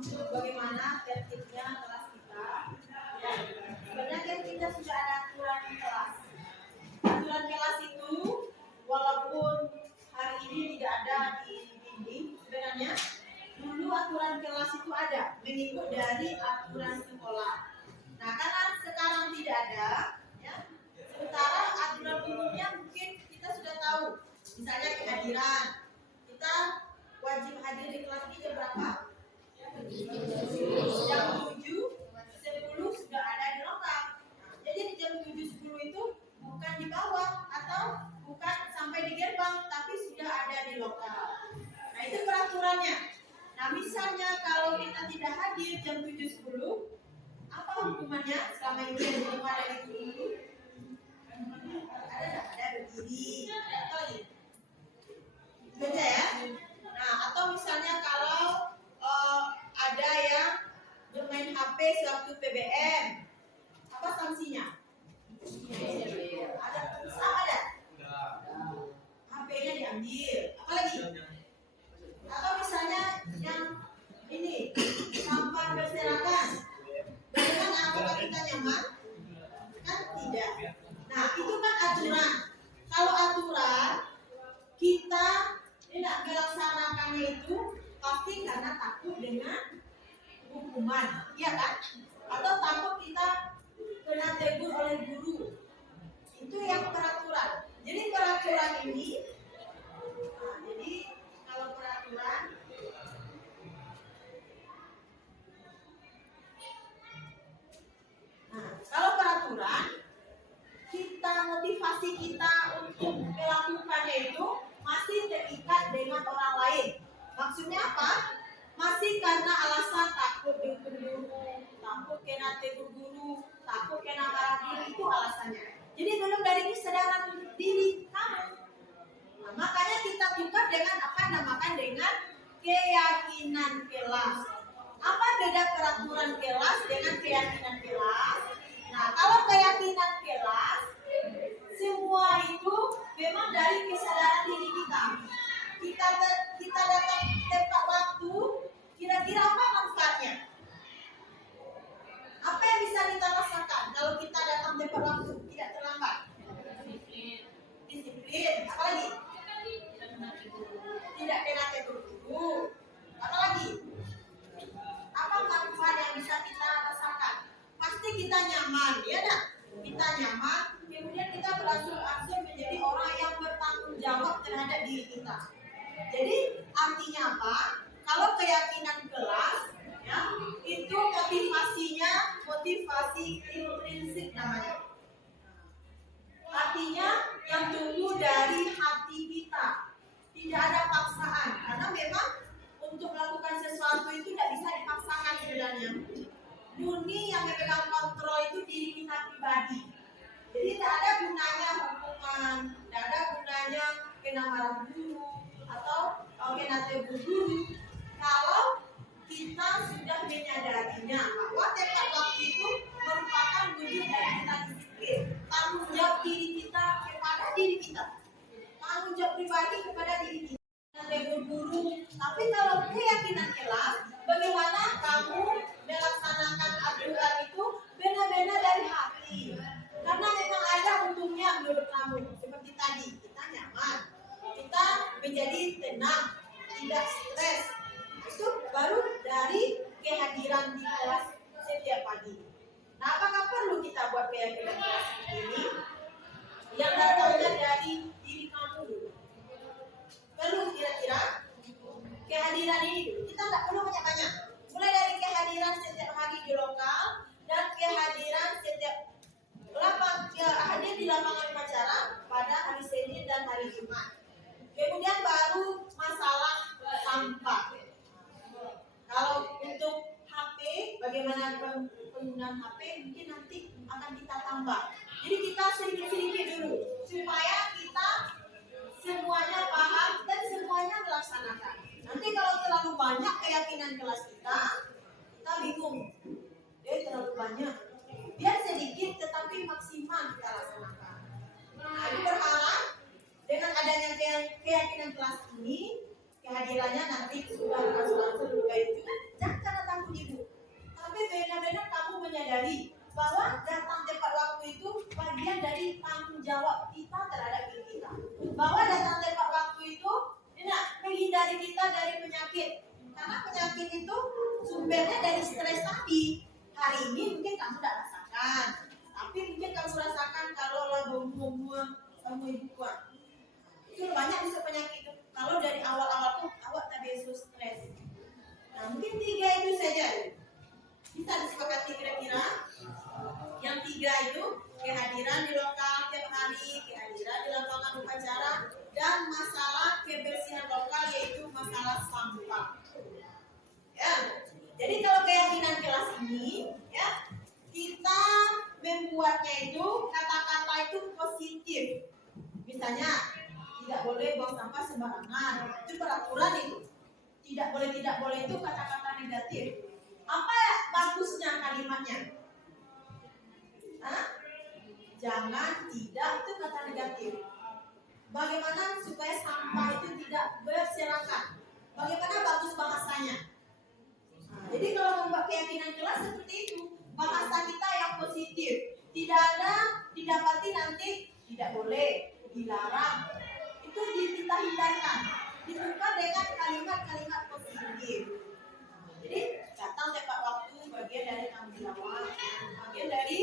Untuk bagaimana tertibnya kelas kita, ya, sebenarnya kan kita sudah ada aturan kelas. Aturan kelas itu walaupun hari ini tidak ada di dinding, sebenarnya dulu aturan kelas itu ada, mengikut dari aturan sekolah. Nah, karena sekarang tidak ada, ya, sementara aturan umumnya mungkin kita sudah tahu, misalnya kehadiran. Kita wajib hadir di kelas ini jam berapa? Jam 7.10 sudah ada di lokal. Jadi di jam 7.10 itu bukan di bawah atau bukan sampai di gerbang, tapi sudah ada di lokal. Nah, itu peraturannya. Nah, misalnya kalau kita tidak hadir jam 7.10, apa hukumannya selama ini yang belum ada itu dulu? Ada berdiri, apa lagi? Baca ya. Nah, atau misalnya kalau ada yang bermain HP sewaktu PBM, apa sanksinya? Ada ada? HP-nya diambil. Apa lagi? Atau misalnya yang ini sampah berserakan, bagaimana? Apakah kita nyaman? Kan tidak. Nah, itu kan aturan. Kalau aturan kita tidak melaksanakannya itu pasti karena takut dengan hukuman, iya kan? Atau takut kita kena tegur oleh guru. Itu yang peraturan. Jadi peraturan ini, nah, jadi kalau peraturan, kita motivasi kita untuk melakukannya itu masih terikat dengan orang lain. Maksudnya apa? Masih karena alasan takut dihukum guru, takut kena tegur guru, takut kena marah guru, itu alasannya. Jadi belum dari kesadaran diri kamu. Nah, makanya kita tukar dengan apa namakan dengan keyakinan kelas. Apa beda peraturan kelas dengan keyakinan kelas? Nah, kalau keyakinan kelas, semua itu memang dari kesadaran diri kita. Kita datang tepat waktu, kira-kira apa manfaatnya? Apa yang bisa kita rasakan kalau kita datang tepat waktu, tidak terlambat? Disiplin. Apa lagi? Tidak kena tegur guru. Apa lagi? Apa manfaat yang bisa kita rasakan? Pasti kita nyaman, ya tak? Kita nyaman, kemudian kita berangsur-angsur menjadi orang yang bertanggung jawab terhadap diri kita. Jadi artinya apa? Kalau keyakinan kelas, ya, itu motivasinya motivasi intrinsik namanya. Artinya yang tumbuh dari hati kita, tidak ada paksaan. Karena memang untuk melakukan sesuatu itu tidak bisa dipaksakan sebenarnya. Murni yang memegang kontrol itu diri kita pribadi. Jadi tidak ada gunanya hukuman, tidak ada gunanya kena marah guru atau kena tegur guru kalau kita sudah menyadarinya bahwa tepat waktu itu merupakan wujud dari kita disiplin, tanggung jawab diri kita kepada diri kita, tanggung jawab pribadi kepada diri kita. Tegur guru, tapi kalau keyakinan kelas, bagaimana kamu tenang, tidak stres. Itu baru dari kehadiran di kelas setiap pagi. Nah, apakah perlu kita buat keyakinan kelas ini? Yang datangnya dari diri kamu dulu. Perlu kira-kira kehadiran ini dulu. Kita nggak perlu banyak-banyak. Mulai dari kehadiran setiap hari di lokal dan kehadiran setiap hadir di lapangan upacara pada hari Senin dan hari Jumat. Kemudian baru masalah sampah. Kalau untuk HP, bagaimana penggunaan HP mungkin nanti akan kita tambah. Jadi kita sedikit-sedikit dulu supaya kita semuanya paham dan semuanya melaksanakan. Nanti kalau terlalu banyak keyakinan kelas kita bingung. Terlalu banyak. Biar sedikit tetapi maksimal kita laksanakan. Nah, aku berharap dengan adanya keyakinan kelas ini, kehadirannya nanti sudah langsung juga itu jangan datang ibu. Tapi benar-benar kamu menyadari bahwa datang tepat waktu itu bagian dari tanggung jawab kita terhadap diri kita. Bahwa datang tepat waktu itu tidak menghindari kita dari penyakit. Karena penyakit itu sumbernya dari stres tadi. Hari ini mungkin kamu tidak rasakan, tapi mungkin kamu rasakan kalau kamu ibu kuat. Itu banyak bisa penyakit itu. Kalau dari awal-awal tuh awak tak biasa stres. Nah, mungkin 3 itu saja. Bisa disepakati kira-kira. Yang 3 itu kehadiran di lokal tiap hari, kehadiran di lapangan upacara, dan masalah kebersihan lokal yaitu masalah sampah. Ya. Jadi kalau keyakinan kelas ini, ya, kita membuatnya itu kata-kata itu positif. Misalnya, tidak boleh buang sampah sembarangan. Itu peraturan itu. Tidak boleh itu kata-kata negatif. Apa ya bagusnya kalimatnya? Jangan tidak itu kata negatif. Bagaimana supaya sampah itu tidak berserakan? Bagaimana bagus bahasanya? Jadi kalau membuat keyakinan kelas seperti itu, bahasa kita yang positif, tidak ada didapati nanti tidak boleh, dilarang, itu kita hindarkan, ditukar dengan kalimat-kalimat positif. Jadi datang tepat waktu bagian dari tanggung jawab, bagian dari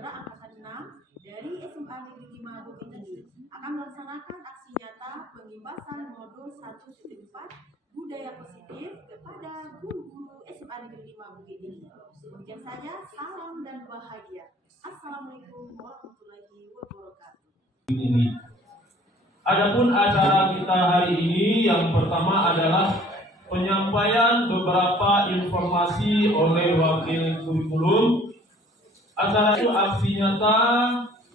Penggerak Angkatan 6 dari SMA Negeri 5 Bukit Tinggi akan melaksanakan aksi nyata pengimbasan modul 1.4 budaya positif kepada guru-guru SMA Negeri 5 Bukit Tinggi. Demikian saja, salam dan bahagia. Assalamualaikum warahmatullahi wabarakatuh. Adapun acara kita hari ini yang pertama adalah penyampaian beberapa informasi oleh wakil kurikulum. Acara itu aksi nyata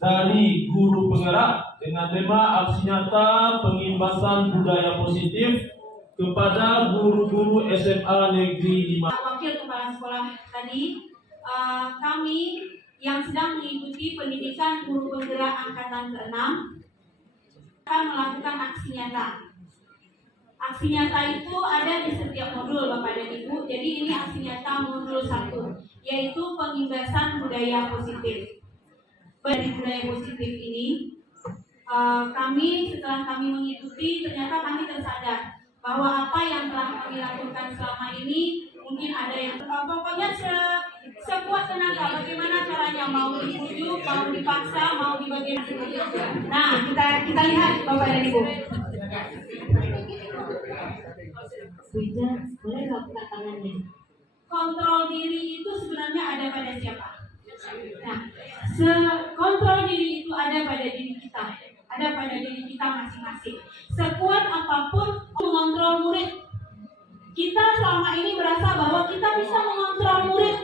dari guru penggerak dengan tema aksi nyata pengimbasan budaya positif kepada guru-guru SMA Negeri 5. Wakil Kepala Sekolah tadi, kami yang sedang mengikuti pendidikan guru penggerak angkatan ke-6 akan melakukan aksi nyata. Aksi nyata itu ada di setiap modul Bapak dan Ibu. Jadi ini aksi nyata modul 1, yaitu pengimbasan budaya positif. Dari budaya positif ini, kami setelah kami mengikuti, ternyata kami tersadar bahwa apa yang telah kami lakukan selama ini mungkin ada yang pokoknya sekuat tenaga. Bagaimana caranya, mau dibujuk, mau dipaksa, mau dibagaimana. Nah, kita lihat Bapak dan Ibu. Wija, boleh nggak buka tangannya? Kontrol diri itu sebenarnya ada pada siapa? Nah, kontrol diri itu ada pada diri kita, ada pada diri kita masing-masing. Sekuat apapun mengontrol murid, kita selama ini merasa bahwa kita bisa mengontrol murid.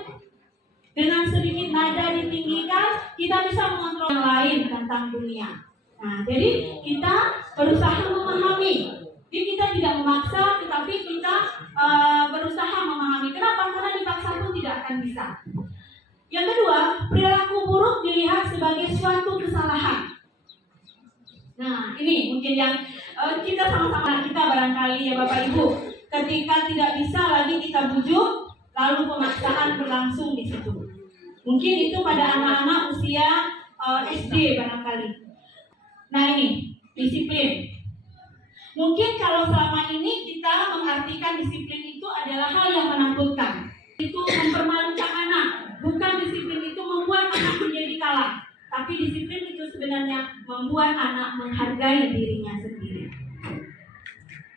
Dengan sedikit nada ditinggikan, kita bisa mengontrol yang lain tentang dunia. Nah, jadi kita berusaha memahami. Jadi kita tidak memaksa, tetapi kita berusaha memahami. Kenapa? Karena dipaksa pun tidak akan bisa. Yang kedua, perilaku buruk dilihat sebagai suatu kesalahan. Nah, ini mungkin yang kita sama-sama kita barangkali ya Bapak Ibu, ketika tidak bisa lagi kita bujuk, lalu pemaksaan berlangsung di situ. Mungkin itu pada anak-anak usia SD barangkali. Nah ini, disiplin. Mungkin kalau selama ini kita mengartikan disiplin itu adalah hal yang menakutkan. Itu mempermalukan anak. Bukan disiplin itu membuat anak menjadi kalah. Tapi disiplin itu sebenarnya membuat anak menghargai dirinya sendiri.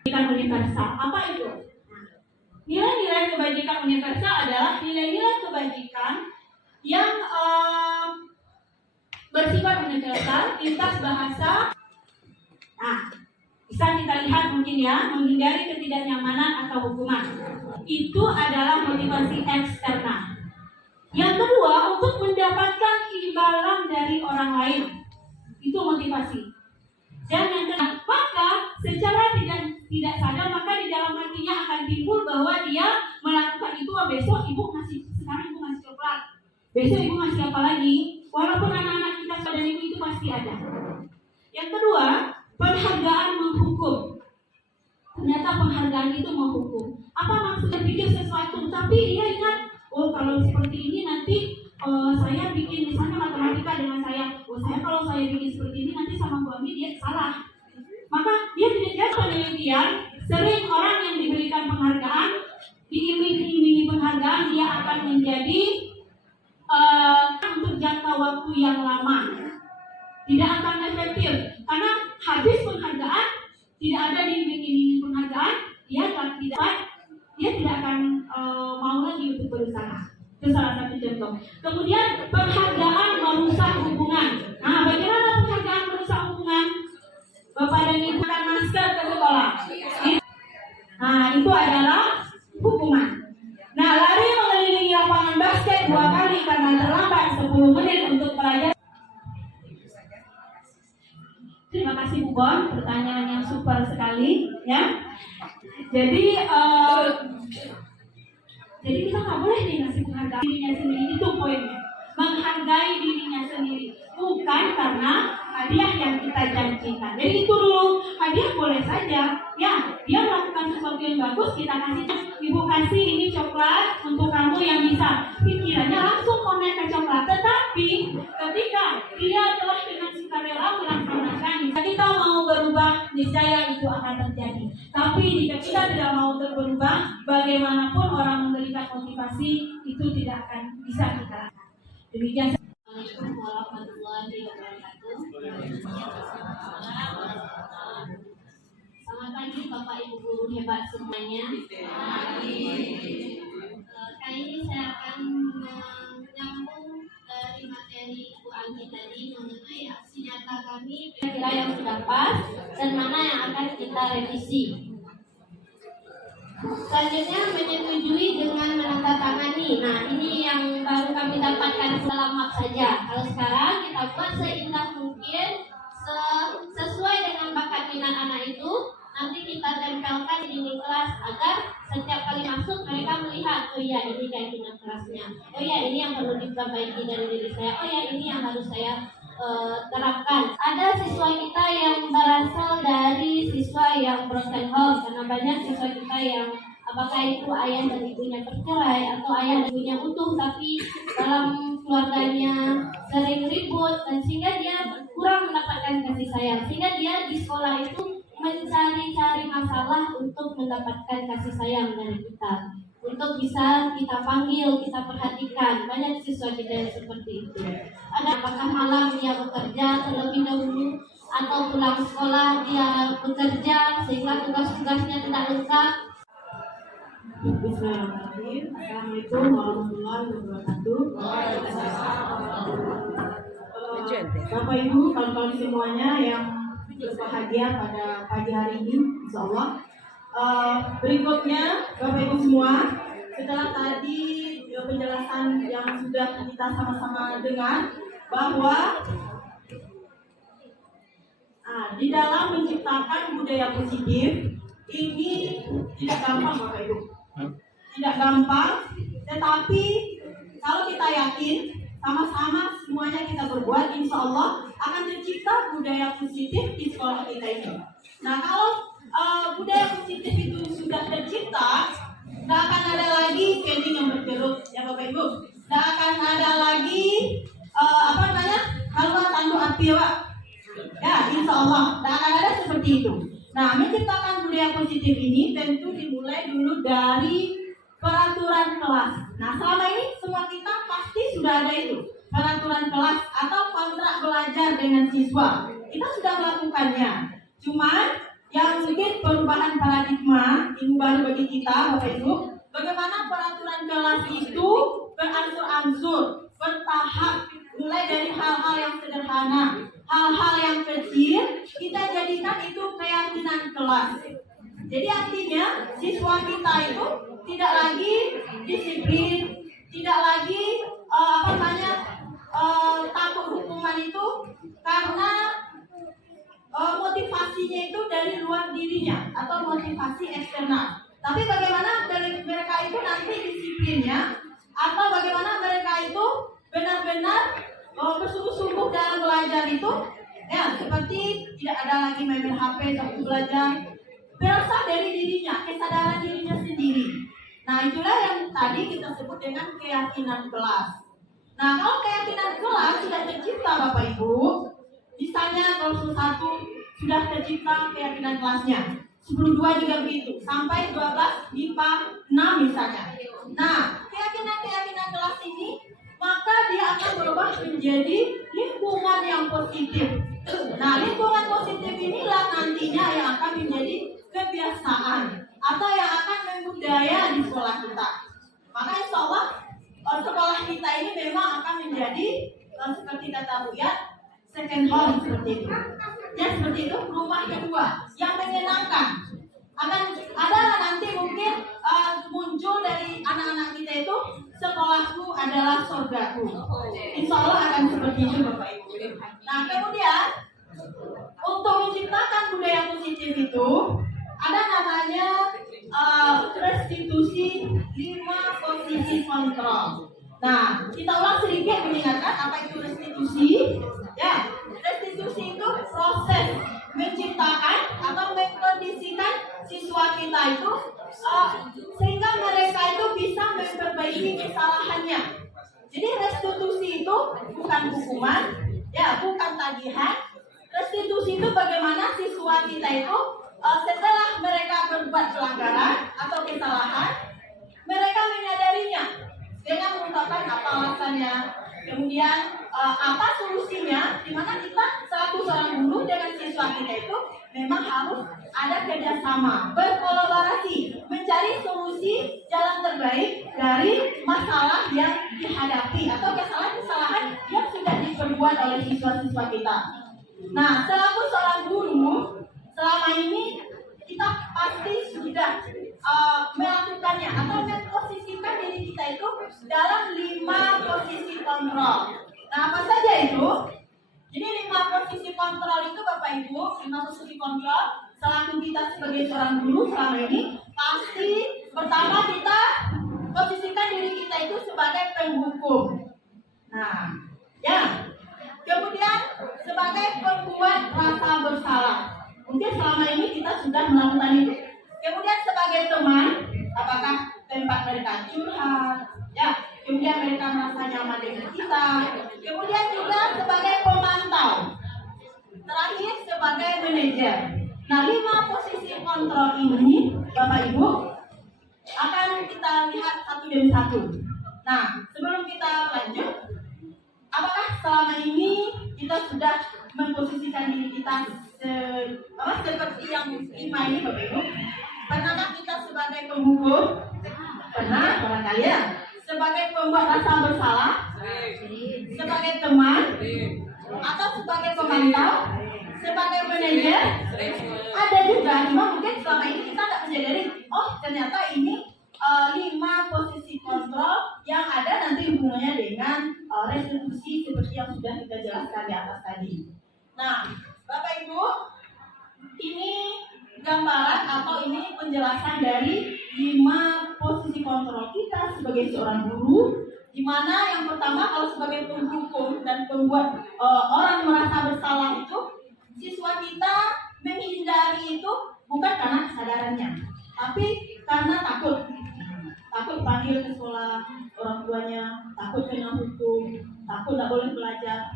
Kebajikan universal. Apa itu? Nilai-nilai kebajikan universal adalah nilai-nilai kebajikan yang bersifat universal, lintas bahasa. Nah, bisa kita lihat mungkin ya, menghindari ketidaknyamanan atau hukuman. Itu adalah motivasi eksternal. Yang kedua, untuk mendapatkan imbalan dari orang lain. Itu motivasi. Dan yang ketiga, maka secara tidak sadar, maka di dalam hatinya akan timbul bahwa dia melakukan itu. Besok ibu sekarang ibu masih coklat. Besok ibu masih apa lagi? Walaupun anak-anak kita dan ibu itu pasti ada. Yang kedua, penghargaan menghukum. Ternyata penghargaan itu menghukum. Apa maksudnya? Pikir sesuatu, tapi dia ingat, oh kalau seperti ini nanti saya bikin misalnya matematika dengan saya. Oh saya kalau saya bikin seperti ini nanti sama Bu Ami dia salah. Maka dia tidak penelitian. Sering orang yang diberikan penghargaan, diiming-imingi penghargaan, dia akan menjadi untuk jangka waktu yang lama. Tidak akan efektif karena habis penghargaan, tidak ada diiming-imingi penghargaan, dia tidak akan mau lagi untuk berusaha. Itu salah satu contoh. Kemudian penghargaan merusak hubungan. Nah, bagaimana penghargaan merusak hubungan? Bapak dan Ibu akan masker ke sekolah. Nah, itu adalah hukuman. Nah, lari mengelilingi lapangan basket 2 kali karena terlambat 10 menit untuk pelajaran. Terima kasih Bu Bon, pertanyaan yang super sekali, ya. Jadi kita nggak boleh nih ngasih penghargaan dirinya sendiri, itu poinnya. Menghargai dirinya sendiri, bukan karena hadiah yang kita janjikan. Jadi itu dulu, hadiah boleh saja, ya. Dia melakukan sesuatu yang bagus, kita kasih. Ibu kasih ini coklat untuk kamu yang bisa. Pikirannya langsung connect ke coklat. Tetapi ketika dia telah dengan sukarela melaksanakan, kita mau berubah, niscaya itu akan terjadi. Tapi jika kita tidak mau berubah, bagaimanapun orang memberikan motivasi itu tidak akan bisa kita lakukan. Demikian. hebat semuanya. Kali ini saya akan menyambung dari materi Bu Anggi tadi mengenai aksi nyata kami, kira-kira yang sudah pas dan mana yang akan kita revisi. Selanjutnya menyetujui dengan menandatangani. Nah, ini yang baru kami dapatkan selamat saja. Kalau sekarang kita buat seindah mungkin, sesuai dengan bakat minat anak itu. Nanti kita tempelkan di dinding kelas agar setiap kali masuk mereka melihat, oh ya ini keyakinan kelasnya, oh ya ini yang perlu diperbaiki dari diri saya, oh ya ini yang harus saya terapkan. Ada siswa kita yang berasal dari siswa yang broken home, karena banyak siswa kita yang apakah itu ayah dan ibunya bercerai atau ayah dan ibunya utuh tapi dalam keluarganya sering ribut, dan sehingga dia kurang mendapatkan kasih sayang, sehingga dia di sekolah itu mencari-cari masalah untuk mendapatkan kasih sayang dari kita, untuk bisa kita panggil, kita perhatikan. Banyak siswa kita yang seperti itu. Ada apakah malam dia bekerja terlebih dahulu atau pulang sekolah dia bekerja sehingga tugas-tugasnya tidak lengkap. Bismillahirrahmanirrahim. Assalamualaikum warahmatullahi wabarakatuh. Bapak Ibu, kawan-kawan semuanya yang berbahagia pada pagi hari ini, insya Allah. Berikutnya, Bapak Ibu semua, setelah tadi penjelasan yang sudah kita sama-sama dengar, bahwa di dalam menciptakan budaya positif ini tidak gampang, Bapak Ibu. Tidak gampang, tetapi kalau kita yakin sama-sama semuanya kita berbuat, insya Allah akan tercipta budaya positif di sekolah kita ini. Nah, kalau budaya positif itu sudah tercipta, nggak akan ada lagi camping yang berkerut, ya Bapak Ibu. Nggak akan ada lagi halwa tandu api, Pak. Ya, insya Allah nggak akan ada seperti itu. Nah, menciptakan budaya positif ini tentu dimulai dulu dari peraturan kelas. Nah, selama ini semua kita pasti sudah ada itu, peraturan kelas atau kontrak belajar dengan siswa. Kita sudah melakukannya. Cuman yang mungkin perubahan paradigma ini baru bagi kita, Bapak Ibu, bagaimana peraturan kelas itu beransur-ansur, bertahap, mulai dari hal-hal yang sederhana, hal-hal yang kecil, kita jadikan itu keyakinan kelas. Jadi artinya siswa kita itu tidak lagi disiplin, tidak lagi takut hukuman itu karena motivasinya itu dari luar dirinya atau motivasi eksternal. Tapi bagaimana mereka itu nanti disiplinnya, atau bagaimana mereka itu benar-benar bersungguh-sungguh dalam belajar itu, ya seperti tidak ada lagi main HP waktu belajar, berasal dari dirinya, kesadaran dirinya sendiri. Nah, itulah yang tadi kita sebut dengan keyakinan kelas. Nah, kalau keyakinan kelas sudah tercipta, Bapak Ibu, misalnya kalau 1 sudah tercipta keyakinan kelasnya, 10-2 juga begitu, sampai 12 IPA 6 misalnya. Nah, keyakinan kelas ini, maka dia akan berubah menjadi lingkungan yang positif. Nah, lingkungan positif inilah nantinya yang akan menjadi kebiasaan atau yang akan membudaya di sekolah kita. Maka insya Allah sekolah kita ini memang akan menjadi seperti kata Buya, second home seperti itu. Ya seperti itu, rumah kedua yang menyenangkan. Akan ada nanti mungkin muncul dari anak-anak kita itu, sekolahku adalah surgaku. Insya Allah akan seperti itu, Bapak Ibu. Nah, kemudian untuk menciptakan budaya positif itu ada namanya restitusi 5 posisi kontrol. Nah, kita ulang sedikit mengingatkan apa itu restitusi. Ya, restitusi itu proses menciptakan atau mengkondisikan siswa kita itu sehingga mereka itu bisa memperbaiki kesalahannya. Jadi restitusi itu bukan hukuman, ya bukan tagihan. Restitusi itu bagaimana siswa kita itu setelah mereka berbuat pelanggaran atau kesalahan, mereka menyadarinya dengan mengungkapkan apa alasannya, kemudian apa solusinya, di mana kita selaku seorang guru dengan siswa kita itu memang harus ada kerjasama, berkolaborasi, mencari solusi jalan terbaik dari masalah yang dihadapi atau kesalahan-kesalahan yang sudah diperbuat oleh siswa-siswa kita. Nah, selaku seorang guru, selama ini kita pasti sudah melakukannya atau memposisikan diri kita itu dalam 5 posisi kontrol. Nah, apa saja itu? Jadi 5 posisi kontrol itu Bapak Ibu, 5 posisi kontrol selaku kita sebagai seorang guru selama ini, pasti pertama kita posisikan diri kita itu sebagai penghukum. Nah, ya. Kemudian sebagai pembuat rasa bersalah. Mungkin selama ini kita sudah melakukan itu. Kemudian sebagai teman, apakah tempat mereka curhat, ya. Kemudian mereka merasa nyaman dengan kita. Kemudian juga sebagai pemantau. Terakhir sebagai manajer. Nah, 5 posisi kontrol ini, Bapak Ibu, akan kita lihat satu demi satu. Nah, sebelum kita lanjut, apakah selama ini kita sudah memposisikan diri kita seperti yang 5 ini, Bapak Ibu? Pernahkah kita sebagai penghukum? Pernah, barangkali ya. Sebagai pembuat rasa bersalah? Sebagai teman? Atau sebagai pemantau? Sebagai manajer? Ada juga, cuma mungkin selama ini kita tidak menyadari, oh ternyata ini 5 posisi kontrol yang ada nanti hubungannya dengan restitusi seperti yang sudah kita jelaskan di atas tadi. Nah, Bapak Ibu, ini gambaran atau ini penjelasan dari 5 posisi kontrol kita sebagai seorang guru, di mana yang pertama kalau sebagai penghukum dan pembuat orang merasa bersalah itu, siswa kita menghindari itu bukan karena kesadarannya, tapi karena takut panggil ke sekolah orang tuanya, takut kena hukum, takut tidak boleh belajar.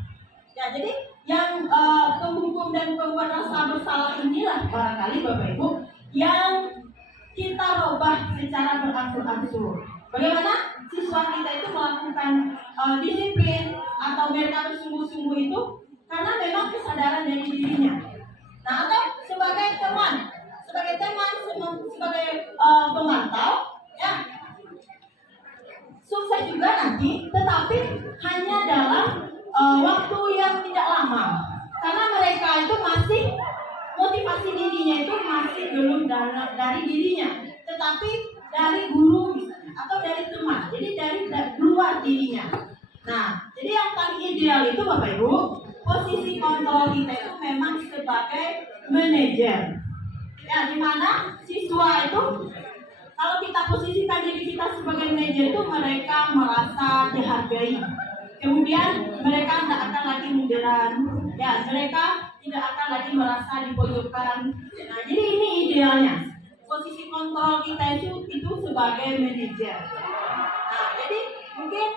Ya, jadi yang penghukum dan pembuat rasa bersalah inilah barangkali Bapak Ibu yang kita rubah secara berangsur-angsur. Bagaimana siswa kita itu melakukan disiplin atau mereka bersungguh-sungguh itu karena memang kesadaran dari dirinya. Nah, atau sebagai teman, sebagai pemantau, ya sukses juga nanti, tetapi hanya dalam waktu yang tidak lama, karena mereka itu masih motivasi dirinya itu masih belum dari dirinya, tetapi dari guru misalnya, atau dari teman, jadi dari luar dirinya. Nah, jadi yang paling ideal itu Bapak Ibu, posisi kontrol kita itu memang sebagai manajer. Ya, di mana siswa itu kalau kita posisikan diri kita sebagai manajer itu mereka merasa dihargai. Kemudian mereka tidak akan lagi munduran. Ya, mereka tidak akan lagi merasa dipojokkan. Nah, jadi ini idealnya. Posisi kontrol kita itu sebagai manajer. Nah, jadi mungkin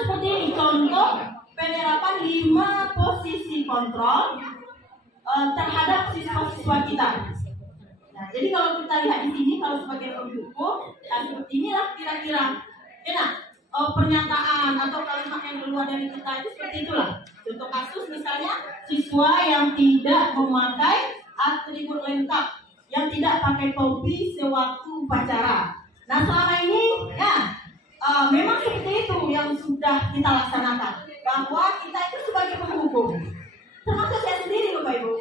seperti ini contoh penerapan 5 posisi kontrol terhadap siswa-siswa kita. Nah, jadi kalau kita lihat di sini, kalau sebagai penghukum, seperti inilah kira-kira. Pernyataan atau kalimat yang keluar dari kita itu seperti itulah. Contoh kasus misalnya siswa yang tidak memakai atribut lengkap, yang tidak pakai topi sewaktu upacara. Nah, selama ini ya memang seperti itu yang sudah kita laksanakan, bahwa kita itu sebagai penghukum, termasuk saya sendiri Bapak Ibu.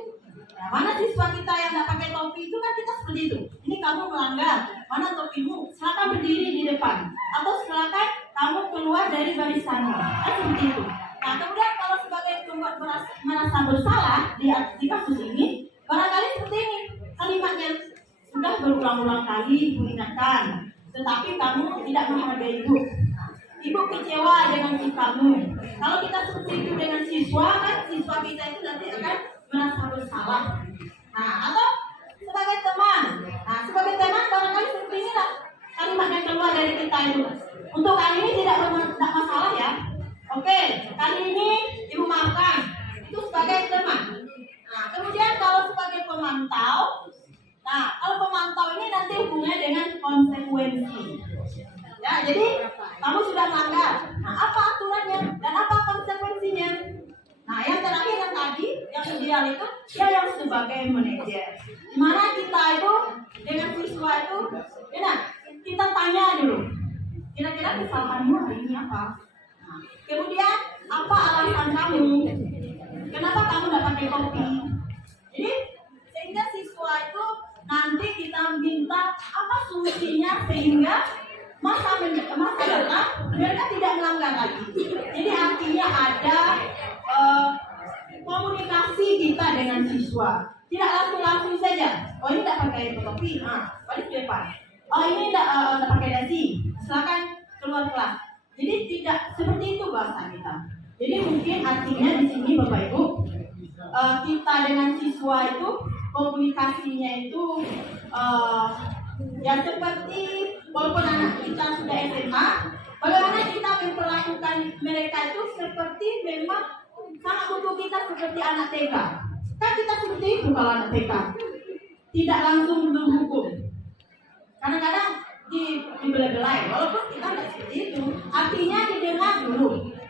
Nah, mana siswa kita yang tidak pakai topi itu kan kita seperti itu. Ini kamu melanggar, mana topimu? Silakan berdiri di depan, atau silakan kamu keluar dari barisanmu. Kan seperti itu. Nah, kemudian kalau sebagai pembuat merasa bersalah di kasus ini, barangkali seperti ini kalimatnya sudah berulang-ulang kali mengingatkan, tetapi kamu tidak menghargai ibu. Ibu kecewa dengan sikapmu. Kalau kita seperti itu dengan siswa, kan siswa kita itu nanti akan merasa bersalah. Nah, atau sebagai teman. Nah, sebagai teman barangkali seperti inilah kalimat yang keluar dari kita itu. Untuk kali ini tidak masalah ya. Oke, kali ini ibu maafkan. Itu sebagai teman. Nah, kemudian kalau sebagai pemantau, nah kalau pemantau ini nanti hubungannya dengan konsekuensi. Ya, jadi kamu sudah melanggar. Nah, apa aturannya dan apa konsekuensinya? Nah, yang terakhir yang tadi, yang sosial itu dia yang sebagai manajer. Dimana kita itu dengan siswa itu, ya, kita tanya dulu, kira-kira kesalahanmu hari ini apa? Nah, kemudian apa alasan kamu? Kenapa kamu tidak pakai kopi? Jadi sehingga siswa itu nanti kita minta apa solusinya sehingga masa depan mereka tidak melanggar lagi. Jadi artinya ada komunikasi kita dengan siswa, tidak langsung saja. Oh ini tidak pakai kopi, balik ke depan. Oh ini tidak pakai dasi, silakan keluar kelas. Jadi tidak seperti itu bahasa kita. Jadi mungkin artinya di sini Bapak Ibu, kita dengan siswa itu komunikasinya itu ya seperti walaupun anak kita sudah SMA, bagaimana kita memperlakukan mereka itu seperti memang sangat butuh kita seperti anak TK. Kan kita seperti itu kalau anak TK, tidak langsung berhukum. Kadang-kadang dibelai-belai, walaupun kita tidak seperti itu. Artinya didengar dulu.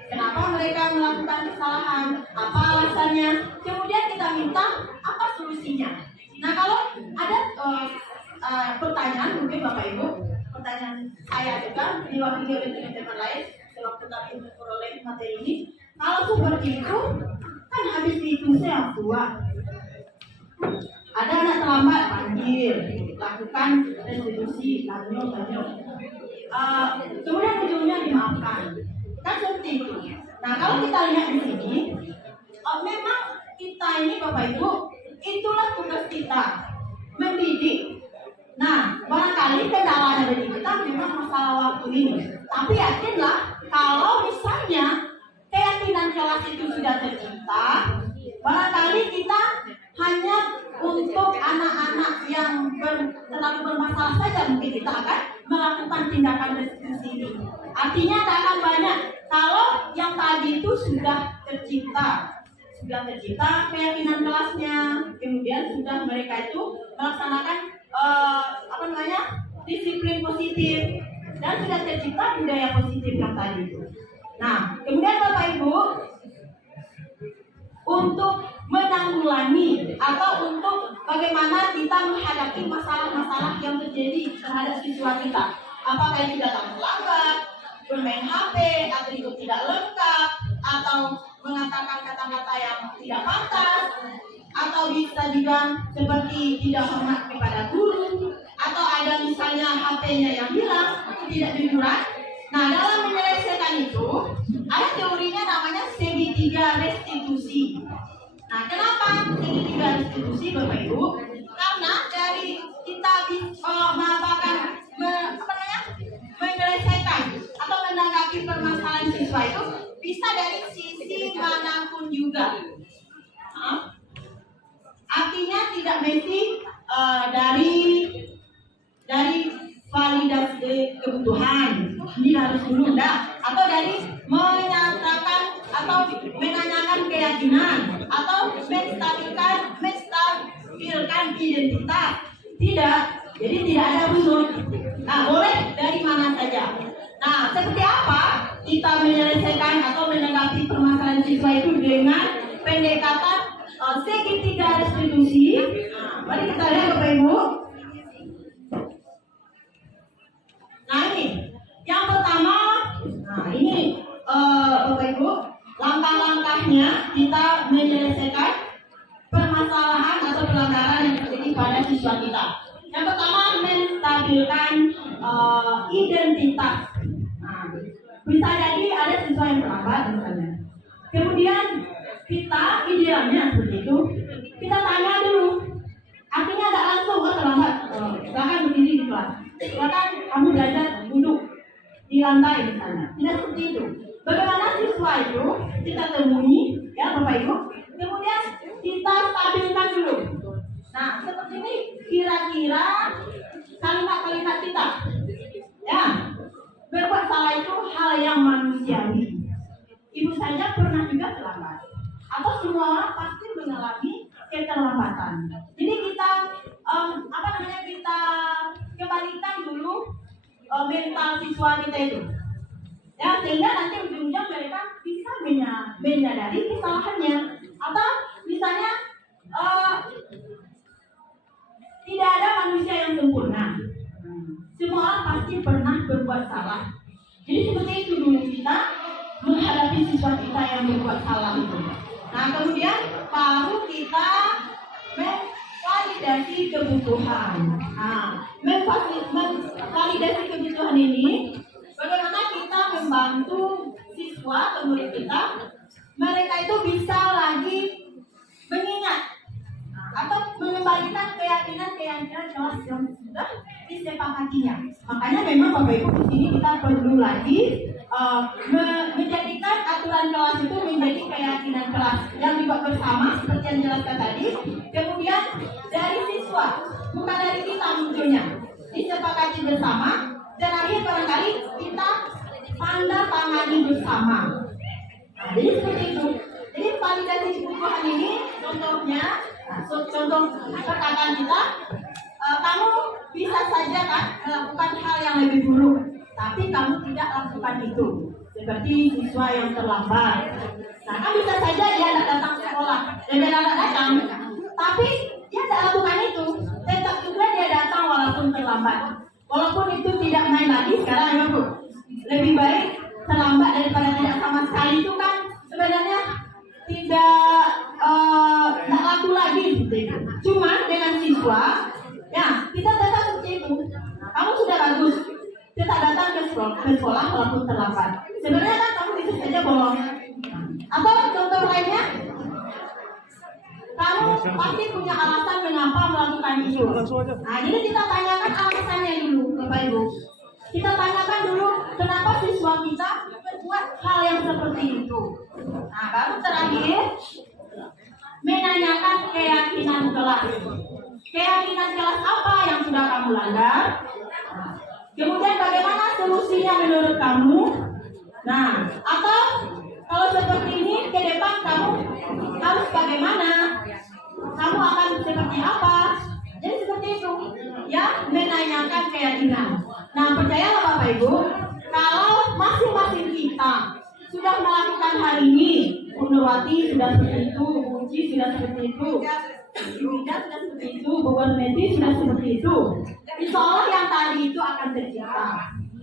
Kenapa mereka melakukan kesalahan? Apa alasannya? Kemudian kita minta apa solusinya. Nah kalau ada pertanyaan mungkin Bapak Ibu, pertanyaan saya juga diwakili oleh teman-teman lain sewaktu kami memperoleh materi ini. Kalau seperti itu kan habis itu saya tua. Ada anak terlambat panggil, lakukan restitusi, tanyong. Kemudian ujungnya dimaafkan. Kan seperti itu. Nah kalau kita lihat di sini, memang kita ini Bapak Ibu, itulah tugas kita, mendidik. Nah barangkali kendala dari kita memang masalah waktu ini. Tapi yakinlah kalau misalnya keyakinan kelas itu sudah tercipta, barangkali kita hanya untuk anak-anak yang terlalu bermasalah saja mungkin kita akan melakukan tindakan restitusi ini. Artinya tak akan banyak kalau yang tadi itu sudah tercipta keyakinan kelasnya, kemudian sudah mereka itu melaksanakan disiplin positif dan sudah tercipta budaya positif yang tadi itu. Nah, kemudian Bapak Ibu, untuk menanggulangi atau untuk bagaimana kita menghadapi masalah-masalah yang terjadi terhadap siswa kita, apakah itu datang terlambat, bermain HP, atribut tidak lengkap, atau mengatakan kata-kata yang tidak pantas, atau bisa juga seperti tidak hormat kepada guru, atau ada misalnya HP-nya yang hilang, tidak jujuran. Nah, dalam menyelesaikan itu, ada teorinya namanya segitiga restitusi. Nah, kenapa segitiga restitusi, Bapak Ibu? Karena dari kita menyelesaikan atau menanggapi permasalahan siswa itu bisa dari sisi manapun juga. Artinya tidak mesti dari validasi kebutuhan ini harus dulu enggak, atau dari menyatakan atau menanyakan keyakinan atau menstabilkan identitas, tidak. Jadi tidak ada unsur. Nah, boleh dari mana saja. Nah, seperti apa kita menyelesaikan atau menanggapi permasalahan siswa itu dengan pendekatan segitiga restitusi. Mari kita lihat Bapak Ibu. Nah ini, yang pertama, ini Bapak Ibu, langkah-langkahnya kita menyelesaikan permasalahan atau pelanggaran yang terjadi pada siswa kita. Yang pertama, menstabilkan identitas. Nah, bisa jadi ada siswa yang terlambat misalnya. Kemudian kita idealnya seperti itu, kita tanya dulu. Artinya tidak langsung terlambat. Silakan berdiri di kelas. Silakan kamu belajar duduk di lantai misalnya. Tidak seperti itu. Bagaimana siswa itu kita temui, ya Bapak Ibu. Kemudian kita stabilkan dulu. Nah, seperti ini kira-kira kalimat-kalimat kita. Ya, berbuat salah itu hal yang manusiawi. Ibu saja pernah juga terlambat. Atau semua orang pasti mengalami keterlambatan. Jadi kita kita kembalikan dulu mental siswa kita itu. Ya, sehingga nanti ujung-ujungnya mereka bisa menyadari kesalahannya. Atau misalnya siswa kita yang berbuat salah itu. Nah, kemudian baru kita memvalidasi kebutuhan. Nah, memvalidasi kebutuhan ini bagaimana kita membantu siswa atau murid kita, mereka itu bisa lagi mengingat atau mengembalikan keyakinan kelas yang sudah disepakatinya. Makanya memang Bapak Ibu di sini kita perlu lagi menjadikan aturan kelas itu menjadi keyakinan kelas yang dibuat bersama seperti yang dijelaskan tadi. Kemudian dari siswa, bukan dari kita munculnya, disepakati bersama. Dan akhir barangkali kita tanda tangani bersama. Nah, jadi seperti itu. Jadi validasi kebutuhan ini contohnya, contoh perkataan kita, kamu bisa saja kan melakukan hal yang lebih buruk, tapi kamu tidak lakukan itu. Seperti siswa yang terlambat. Nah, kan bisa saja dia tidak datang ke sekolah, dia tidak datang, tapi dia tidak lakukan itu. Tetap juga dia datang walaupun terlambat. Walaupun itu tidak main lagi sekarang ya Bu. Lebih baik terlambat daripada tidak sama sekali, itu kan sebenarnya tidak laku lagi gitu. Cuma dengan siswa, ya kita tetap seperti itu. Kamu sudah bagus, tetap datang ke sekolah walaupun terlambat. Sebenarnya kan kamu bisa saja bohong. Atau contoh lainnya, kamu pasti punya alasan mengapa melakukan itu. Nah, jadi kita tanyakan alasannya dulu, Bapak Ibu. Kita tanyakan dulu kenapa siswa kita berbuat hal yang seperti itu. Nah, baru terakhir menanyakan keyakinan kelas. Keyakinan kelas apa yang sudah kamu langgar? Kemudian bagaimana solusinya menurut kamu? Nah, atau kalau seperti ini ke depan kamu harus bagaimana? Kamu akan seperti apa? Jadi seperti itu. Ya, menanyakan keyakinan. Nah, percayalah Bapak Ibu, kalau masing-masing kita sudah melakukan hal ini, Bu Nurwati sudah seperti itu, Bu Uci sudah seperti itu, Ibu Ida sudah seperti itu, Bu Neti sudah seperti itu. Insya Allah yang tadi itu akan tercipta.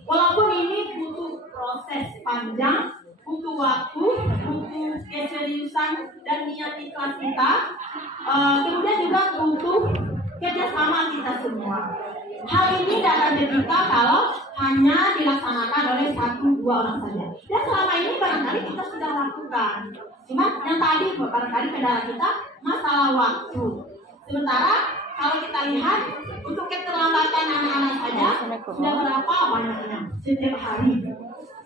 Walaupun ini butuh proses panjang, butuh waktu, butuh keseriusan dan niat ikhlas kita, kemudian juga butuh kerjasama kita semua. Hal ini tidak akan tercipta kalau hanya dilaksanakan oleh 1-2 orang saja. Dan selama ini barangkali kita sudah lakukan. Cuma yang tadi barangkali kendala kita masalah waktu. Sementara kalau kita lihat untuk keterlambatan anak-anak saja sudah berapa banyaknya setiap hari.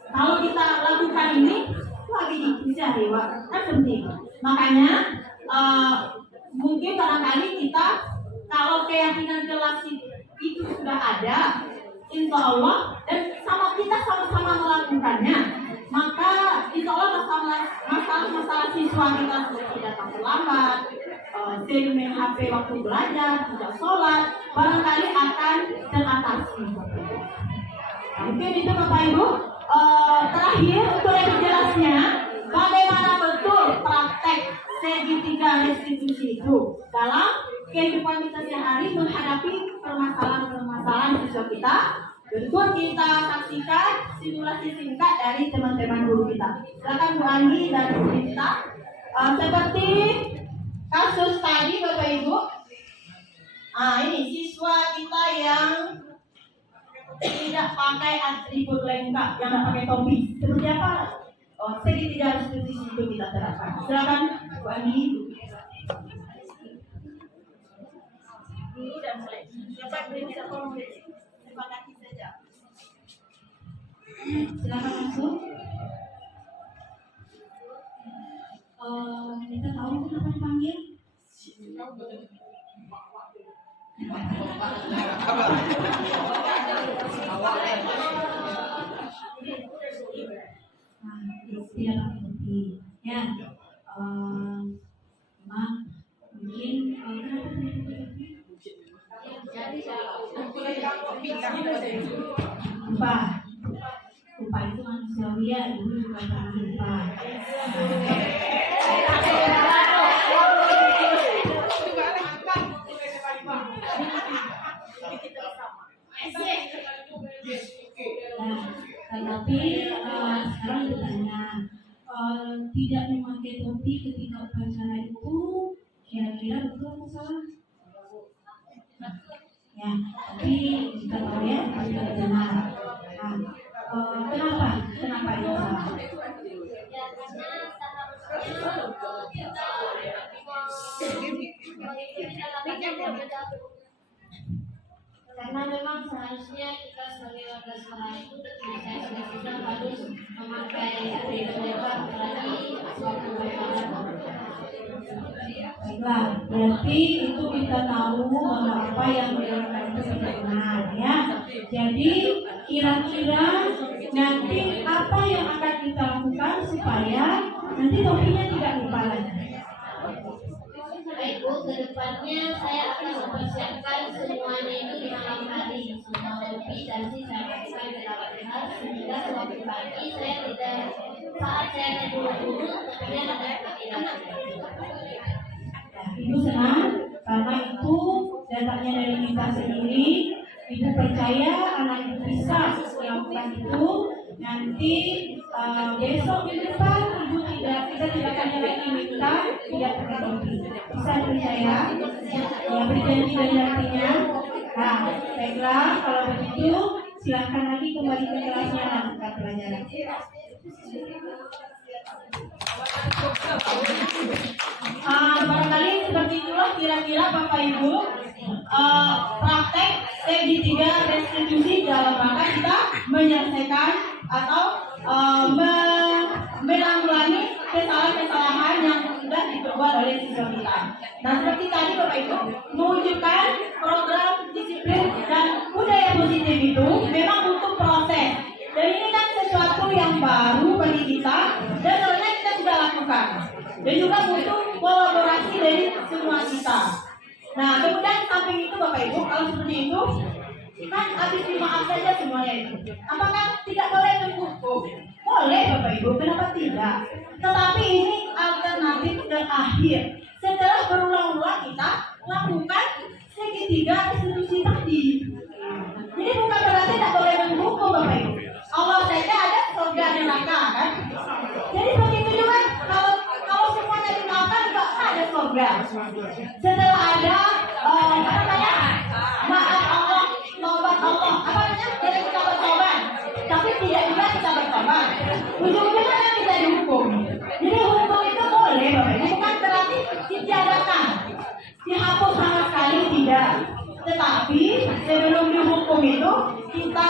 Kalau kita lakukan ini lagi dicari kan penting. Makanya mungkin barangkali kita kalau keyakinan kelas itu sudah ada, insya Allah, dan kita sama-sama melakukannya, maka insya Allah masalah siswa kita seperti datang terlambat, sering main HP waktu belajar, tidak sholat, barangkali akan teratasi. Mungkin itu Bapak Ibu. Terakhir untuk lebih jelasnya, bagaimana betul praktek segitiga restitusi itu dalam kehidupan kita sehari menghadapi permasalahan siswa kita. Berikut kita saksikan simulasi singkat dari teman-teman guru kita. Silakan Bu Anggi dan Bu Rita. Seperti kasus tadi Bapak Ibu, ini siswa kita yang tidak pakai atribut lengkap, yang tidak pakai topi. Seperti apa? Segitiga restitusi itu kita terapkan. Silakan Bu Anggi. Dan mulai. Siapa bisa tolong terima kasih saja. Silakan langsung. Kita tahu kenapa dipanggil? Tidak pakai ya. Memang mungkin lupa itu manusiawi ya, dulu juga pernah lupa. Nah, tetapi sekarang bertanya, ketika upacara itu kira-kira betul atau salah? Ya, tapi jika kalian sudah benar. Nah, kenapa itu salah? Ya, karena seharusnya kita mengikuti tata cara beda. Karena memang seharusnya kita sebagai warga sekolah itu saya sudah harus memakai baju apalagi waktu upacara. Baiklah, berarti itu kita tahu bahwa apa yang dilakukan itu benar ya. Jadi kira-kira nanti apa yang akan kita lakukan supaya nanti topinya tidak lupa lagi. Baik Bu, kedepannya saya akan mempersiapkan semuanya itu di malam hari. Semua topi dan saya pakai di hal sehingga sewaktu pagi saya tidak saat saya terburu-buru topinya tidak kehilangan. Ibu senang karena itu datangnya dari kita sendiri. Ibu percaya anak ibu bisa melakukan itu. Nanti besok di depan ibu kita tidak akan lagi minta tidak pakai topi. Bisa percaya? Ya, berjanji dari hatinya. Nah, baiklah kalau begitu silakan lagi kembali ke kelasnya lanjutkan pelajaran. Barangkali seperti itulah kira-kira Bapak Ibu praktek segitiga restitusi dalam rangka kita menyelesaikan atau menanggulangi kesalahan-kesalahan yang sudah diperbuat oleh siswa kita. Nah, seperti tadi Bapak Ibu mewujudkan program disiplin dan budaya positif itu memang butuh proses. Dan ini kan sesuatu yang baru bagi kita dan sebenarnya kita sudah lakukan. Dan juga butuh kolaborasi dari semua kita. Nah, kemudian samping itu Bapak Ibu, kalau seperti itu, kan habis dimaaf saja semuanya itu. Apakah tidak boleh menghukum? Boleh Bapak Ibu, kenapa tidak? Tetapi ini alternatif terakhir. Setelah berulang-ulang kita lakukan segitiga restitusi tadi. Jadi bukan berarti tidak boleh menghukum Bapak Ibu. Allah saja ada surga dan neraka kan? Jadi begitu juga kalau semuanya dimaafkan juga ada surga. Setelah ada maaf Allah, taubat Allah, jadi kita bertobat. Tapi tidak juga kita bertobat. Ujung-ujungnya kan kita dihukum. Jadi hukum itu boleh Bapak Ibu, bukan berarti ditiadakan, dihapus sama sekali tidak. Tetapi sebelum dihukum itu kita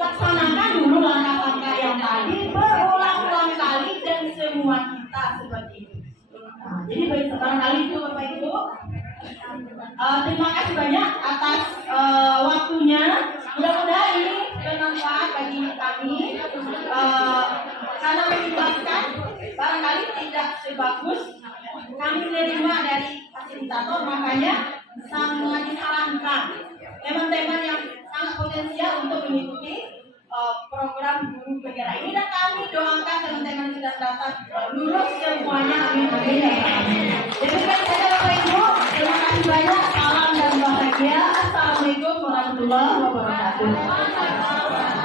laksanakan dulu langkah-langkah yang tadi berulang-ulang kali dan semua kita seperti itu. Nah, jadi barangkali itu Bapak Ibu. Terima kasih banyak atas waktunya. Mudah-mudahan ini bermanfaat bagi kami karena menjelaskan barangkali tidak sebagus kami menerima dari fasilitator, makanya sangat disarankan teman-teman yang sangat potensial untuk mengikuti program guru penggerak ini, dan kami doakan teman-teman yang sudah datang lulus semuanya, amin amin. Demikian saja Bapak Ibu, terima kasih banyak, salam dan bahagia. Assalamualaikum warahmatullahi wabarakatuh.